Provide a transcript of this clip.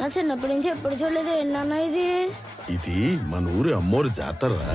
నా చిన్నప్పటి నుంచి ఎప్పుడు చూడలేదు ఏంటన్నా ఇది. ఇది మన ఊరి అమ్మోరు జాతరరా.